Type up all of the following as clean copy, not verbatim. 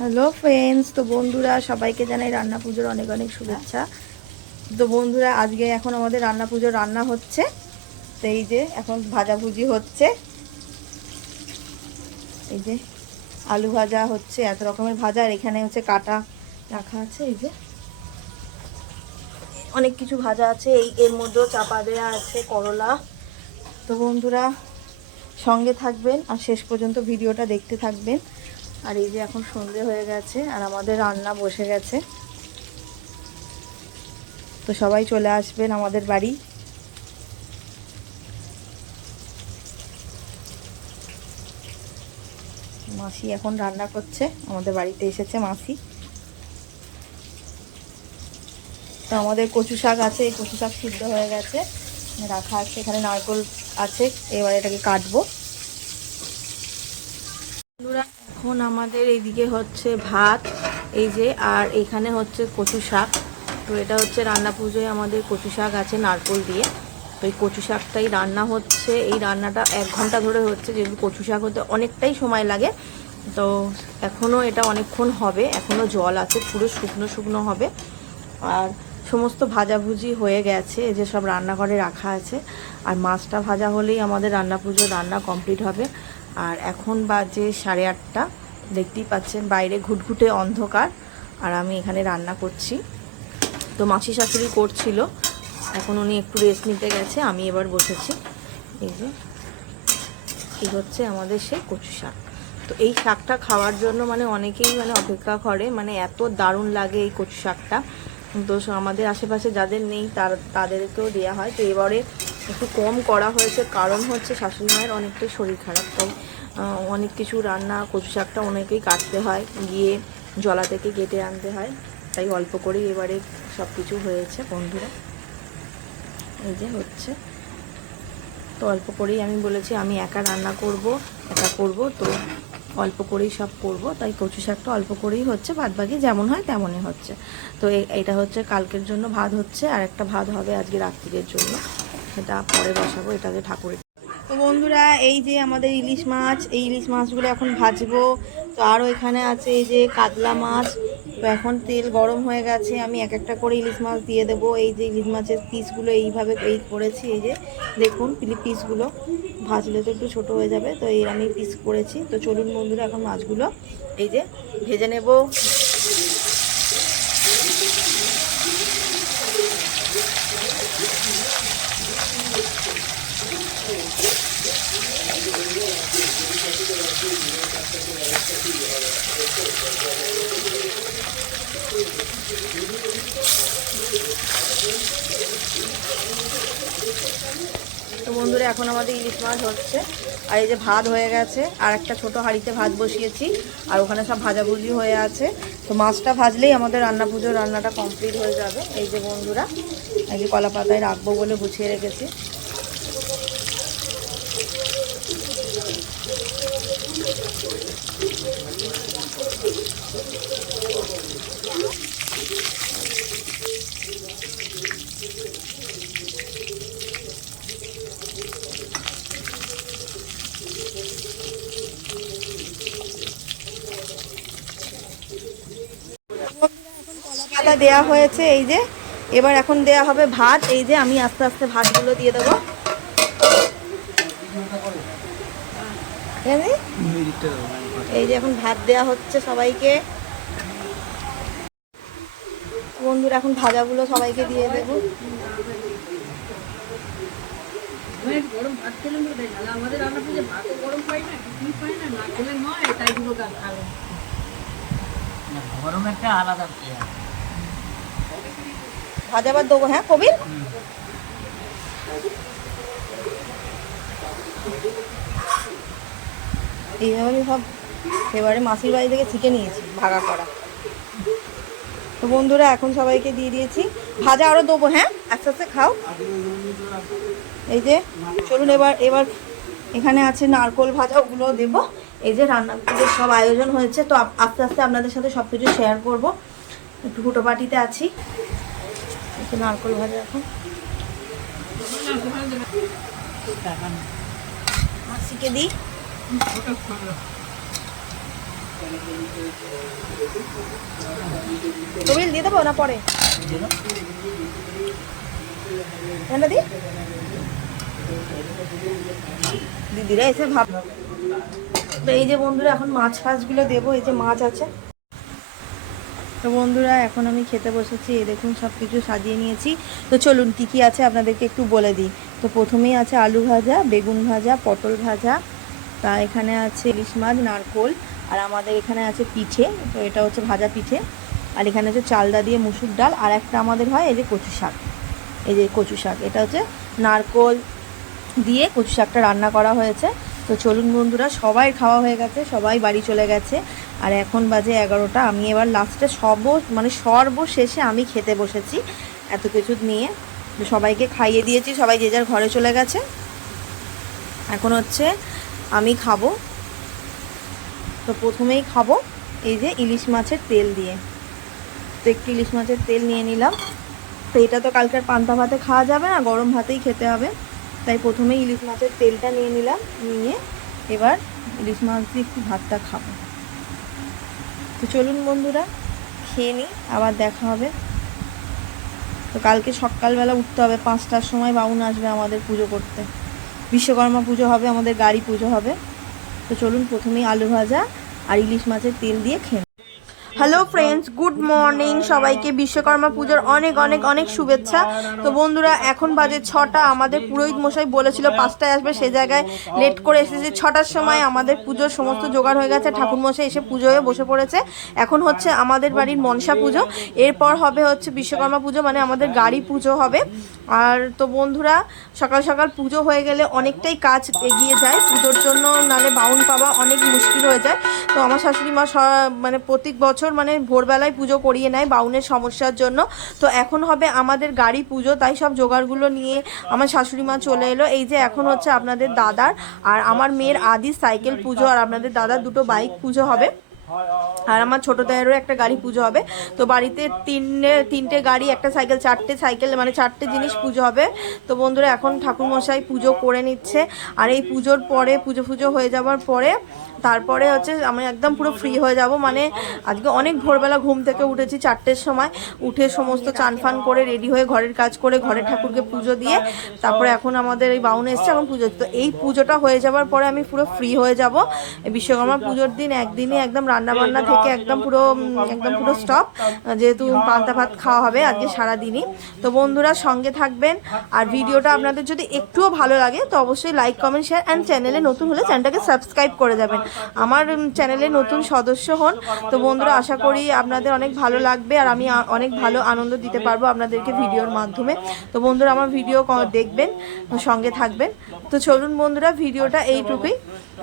Hello friends, তো বন্ধুরা সবাইকে জানাই রান্না পুজোর অনেক অনেক শুভেচ্ছা। তো বন্ধুরা আজকে এখন আমাদের রান্না পুজোর রান্না হচ্ছে। তো এই যে এখন ভাজাভুজি হচ্ছে, এই যে আলু ভাজা হচ্ছে, এত রকমের ভাজা। আর এখানে হচ্ছে কাটা রাখা আছে, এই যে অনেক কিছু ভাজা আছে। এর মধ্যেও চাপা দেওয়া আছে করলা। তো বন্ধুরা সঙ্গে থাকবেন আর শেষ পর্যন্ত ভিডিওটা দেখতে থাকবেন। আর এই যে এখন সন্ধে হয়ে গেছে আর আমাদের রান্না বসে গেছে। তো সবাই চলে আসবেন আমাদের বাড়ি। মাসি এখন রান্না করছে, আমাদের বাড়িতে এসেছে মাসি। তো আমাদের কচু শাক আছে, এই কচু শাক সিদ্ধ হয়ে গেছে, রাখা আছে। এখানে নারকেল আছে, এবার এটাকে কাটবো। এখন আমাদের এইদিকে হচ্ছে ভাত, এই যে, আর এখানে হচ্ছে কচু শাক। তো এটা হচ্ছে রান্না পুজোয় আমাদের কচু শাক আছে নারকেল দিয়ে। তো এই কচু শাকটাই রান্না হচ্ছে। এই রান্নাটা 1 ঘন্টা ধরে হচ্ছে, যেহেতু কচু শাক হতে অনেকটাই সময় লাগে। তো এখনও এটা অনেকক্ষণ হবে, এখনও জল আছে, পুরো শুকনো শুকনো হবে। আর সমস্ত ভাজাভুজি হয়ে গেছে, এই যে সব রান্নাঘরে রাখা আছে। আর মাছটা ভাজা হলেই আমাদের রান্না পুজোর রান্না কমপ্লিট হবে। আর এখন বাজে 8:30। দেখতেই পাচ্ছেন বাইরে ঘুটঘুটে অন্ধকার, আর আমি এখানে রান্না করছি। তো মাসি শাশুড়ি করছিল, এখন উনি একটু রেস্ট নিতে গেছে, আমি এবার বসেছি। এই যে এই হচ্ছে আমাদের সেই কচু শাক। তো এই শাকটা খাওয়ার জন্য অনেকেই অপেক্ষা করে, এত দারুণ লাগে এই কচু শাকটা। তো আমাদের আশেপাশে যাদের নেই তাদেরকেও দেওয়া হয়। তো এবারে একটু কম করা হয়েছে, কারণ হচ্ছে শাশুড়ি মায়ের অনেকটাই শরীর খারাপ। তাই অনেক কিছু রান্না, কচু শাকটা অনেকেই কাটতে হয়, গিয়ে জলা থেকে কেটে আনতে হয়। তাই অল্প করেই এবারে সব কিছু হয়েছে বন্ধুরা। এই যে হচ্ছে, তো অল্প করেই আমি বলেছি আমি একা রান্না করব, তো অল্প করেই সব করব। তাই কচু শাকটা অল্প করেই হচ্ছে, বাদবাকি যেমন হয় তেমনই হচ্ছে। তো এটা হচ্ছে কালকের জন্য ভাত হচ্ছে, আর একটা ভাত হবে আজকে রাত্রির জন্য, সেটা পরে বসাবো, এটাকে ঠাকুরের। তো বন্ধুরা এই যে আমাদের ইলিশ মাছ, এই ইলিশ মাছগুলো এখন ভাজবো। তো আরও এখানে আছে এই যে কাতলা মাছ। তো এখন তেল গরম হয়ে গেছে, আমি এক একটা করে ইলিশ মাছ দিয়ে দেবো। এই যে ইলিশ মাছের পিসগুলো এইভাবে করেছি, এই যে দেখুন পিসগুলো। ভাজলে তো একটু ছোটো হয়ে যাবে, তো এই আমি পিস করেছি। তো চলুন বন্ধুরা এখন মাছগুলো এই যে ভেজে নেব। তো বন্ধুরা এখন আমাদের ইলিশ মাছ হচ্ছে, আর এই যে ভাত হয়ে গেছে, আর একটা ছোটো হাঁড়িতে ভাত বসিয়েছি, আর ওখানে সব ভাজাভুজি হয়ে আছে। তো মাছটা ভাজলেই আমাদের রান্না পুজোর রান্নাটা কমপ্লিট হয়ে যাবে। এই যে বন্ধুরা, এই যে কলা পাতায় রাখবো বলে গুছিয়ে রেখেছি। পাতা দেয়া হয়েছে, এই যে এবার এখন দেয়া হবে ভাত। এই যে আমি আস্তে আস্তে ভাতগুলো দিয়ে দেবো। এই যে এখন ভাত দেয়া হচ্ছে সবাইকে। বন্ধুরা এখন ভাজাগুলো সবাইকে দিয়ে দেবো। গরম ভাত খেলে আমাদের রান্না পুজো ভাতও গরম পাই না, কিছুই পাই না, না খেলে নয়, তাই দুটো গাছ খাবে। গরম একটা আলাদা ভাজা ভাত দেবো। হ্যাঁ কবির, এইভাবে সব এবারে মাসির বাড়ি থেকে শিখে নিয়েছি ভাগা করা। তো বন্ধুরা এখন সবাইকে দিয়ে দিয়েছি, ভাজা আরও দেবো। হ্যাঁ আস্তে আস্তে খাও। এই যে চলুন এবার এখানে আছে নারকোল ভাজা, ওগুলো দেবো। এই যে রান্নাগুলোর সব আয়োজন হয়েছে, তো আস্তে আস্তে আপনাদের সাথে সব কিছু শেয়ার করবো। একটু হুটোপাটিতে আছি। একটু নারকোল ভাজা এখন মাসিকে দিই। তবিল দিয়ে দেবো না পরে দি দিদিরা এসে ভাব। এই যে বন্ধুরা এখন মাছ ফাছগুলো দেবো, এই যে মাছ আছে। তো বন্ধুরা এখন আমি খেতে বসেছি, এই দেখুন সব কিছু সাজিয়ে নিয়েছি। তো চলুন কী কী আছে আপনাদেরকে একটু বলে দিই। তো প্রথমেই আছে আলু ভাজা, বেগুন ভাজা, পটল ভাজা, তা এখানে আছে ইলিশ মাছ, নারকোল, আর আমাদের এখানে আছে পিঠে। তো এটা হচ্ছে ভাজা পিঠে। আর এখানে হচ্ছে চালদা দিয়ে মুসুর ডাল, আর একটা আমাদের হয় এই যে কচু শাক। এই যে কচু শাক, এটা হচ্ছে নারকোল দিয়ে কচু শাকটা রান্না করা হয়েছে। তো চলুন বন্ধুরা, সবাই খাওয়া হয়ে গেছে, সবাই বাড়ি চলে গেছে, আর এখন বাজে 11টা। আমি এবার লাস্টে সর্বশেষে আমি খেতে বসেছি এত কিছু নিয়ে। সবাইকে খাইয়ে দিয়েছি, সবাই যে যার ঘরে চলে গেছে। এখন হচ্ছে আমি খাবো। তো প্রথমেই খাবো এই যে ইলিশ মাছের তেল দিয়ে। তো একটু ইলিশ মাছের তেল নিয়ে নিলাম। তো এটা তো কালকের পান্তা ভাতে খাওয়া যাবে না, গরম ভাতেই খেতে হবে। তাই প্রথমে ইলিশ মাছের তেলটা নিয়ে নিলাম, নিয়ে এবার ইলিশ মাছ দিয়ে একটু ভাতটা খাবো। তো চলুন বন্ধুরা খেয়ে নিই, আবার দেখা হবে। তো কালকে সকালবেলা উঠতে হবে, 5টার সময় বাউন আসবে আমাদের পুজো করতে। বিশ্বকর্মা পুজো হবে, আমাদের গাড়ি পুজো হবে। তো চলুন প্রথমেই আলু ভাজা আর ইলিশ মাছের তেল দিয়ে খেয়ে। হ্যালো ফ্রেন্ডস, গুড মর্নিং সবাইকে। বিশ্বকর্মা পুজোর অনেক অনেক অনেক শুভেচ্ছা। তো বন্ধুরা এখন বাজে 6টা। আমাদের পুরোহিত মশাই বলেছিল 5টায় আসবে, সে জায়গায় লেট করে এসেছে। 6টার সময় আমাদের পুজোর সমস্ত জোগাড় হয়ে গেছে, ঠাকুর মশাই এসে পুজোয় বসে পড়েছে। এখন হচ্ছে আমাদের বাড়ির মনসা পুজো, এরপর হবে হচ্ছে বিশ্বকর্মা পুজো, মানে আমাদের গাড়ি পুজো হবে। আর তো বন্ধুরা সকাল সকাল পুজো হয়ে গেলে অনেকটাই কাজ এগিয়ে যায় পুজোর জন্য, নালে বাউন পাওয়া অনেক মুশকিল হয়ে যায়। তো আমার শাশুড়ি মা মানে প্রত্যেক বছর মানে ভোরবেলায় পুজো করিয়ে নেয় বাউনের সমস্যার জন্য। তো এখন হবে আমাদের গাড়ি পুজো, তাই সব জোগাড়গুলো নিয়ে আমার শাশুড়ি মা চলে এলো। এই যে এখন হচ্ছে আপনাদের দাদার আর আমার মেয়ের আদি সাইকেল পুজো, আর আপনাদের দাদার দুটো বাইক পুজো হবে, আর আমার ছোটো দায়েরও একটা গাড়ি পুজো হবে। তো বাড়িতে তিনটে গাড়ি, একটা সাইকেল, 4টে সাইকেল, মানে 4টে জিনিস পুজো হবে। তো বন্ধুরা এখন ঠাকুরমশাই পুজো করে নিচ্ছে। আর এই পুজোর পরে পুজো হয়ে যাওয়ার পরে তারপরে হচ্ছে আমি একদম পুরো ফ্রি হয়ে যাব। মানে আজকে অনেক ভোরবেলা ঘুম থেকে উঠেছি, 4টের সময় উঠে সমস্ত চান ফান করে রেডি হয়ে ঘরের কাজ করে ঘরের ঠাকুরকে পুজো দিয়ে তারপরে এখন আমাদের এই বাউনে এসছে, এখন পুজো। তো এই পুজোটা হয়ে যাওয়ার পরে আমি পুরো ফ্রি হয়ে যাব। বিশ্বকর্মা পুজোর দিন একদিনে একদম রান্নাবান্না থেকে একদম পুরো স্টপ, যেহেতু পান্তা ভাত খাওয়া হবে আজকে সারাদিনই। তো বন্ধুরা সঙ্গে থাকবেন, আর ভিডিওটা আপনাদের যদি একটুও ভালো লাগে তো অবশ্যই লাইক, কমেন্ট, শেয়ার, অ্যান্ড চ্যানেলে নতুন হলে চ্যানেলটাকে সাবস্ক্রাইব করে যাবেন, আমার চ্যানেলে নতুন সদস্য হন। তো বন্ধুরা আশা করি আপনাদের অনেক ভালো লাগবে, আর আমি অনেক ভালো আনন্দ দিতে পারবো আপনাদেরকে ভিডিওর মাধ্যমে। তো বন্ধুরা আমার ভিডিও দেখবেন, সঙ্গে থাকবেন। তো চলুন বন্ধুরা ভিডিওটা এইটুকুই।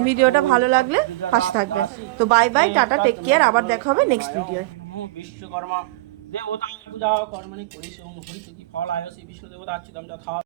ভিডিওটা ভালো লাগলে পাশে থাকবেন। তো bye bye, tata, take care, আবার দেখা হবে নেক্সট ভিডিও। বিশ্বকর্মা দেবতা পূজা কর্মণি করিষ্যং হরিচুকি ফল আয়সি বিষ্ণু দেবতা আচ্যুতম যথা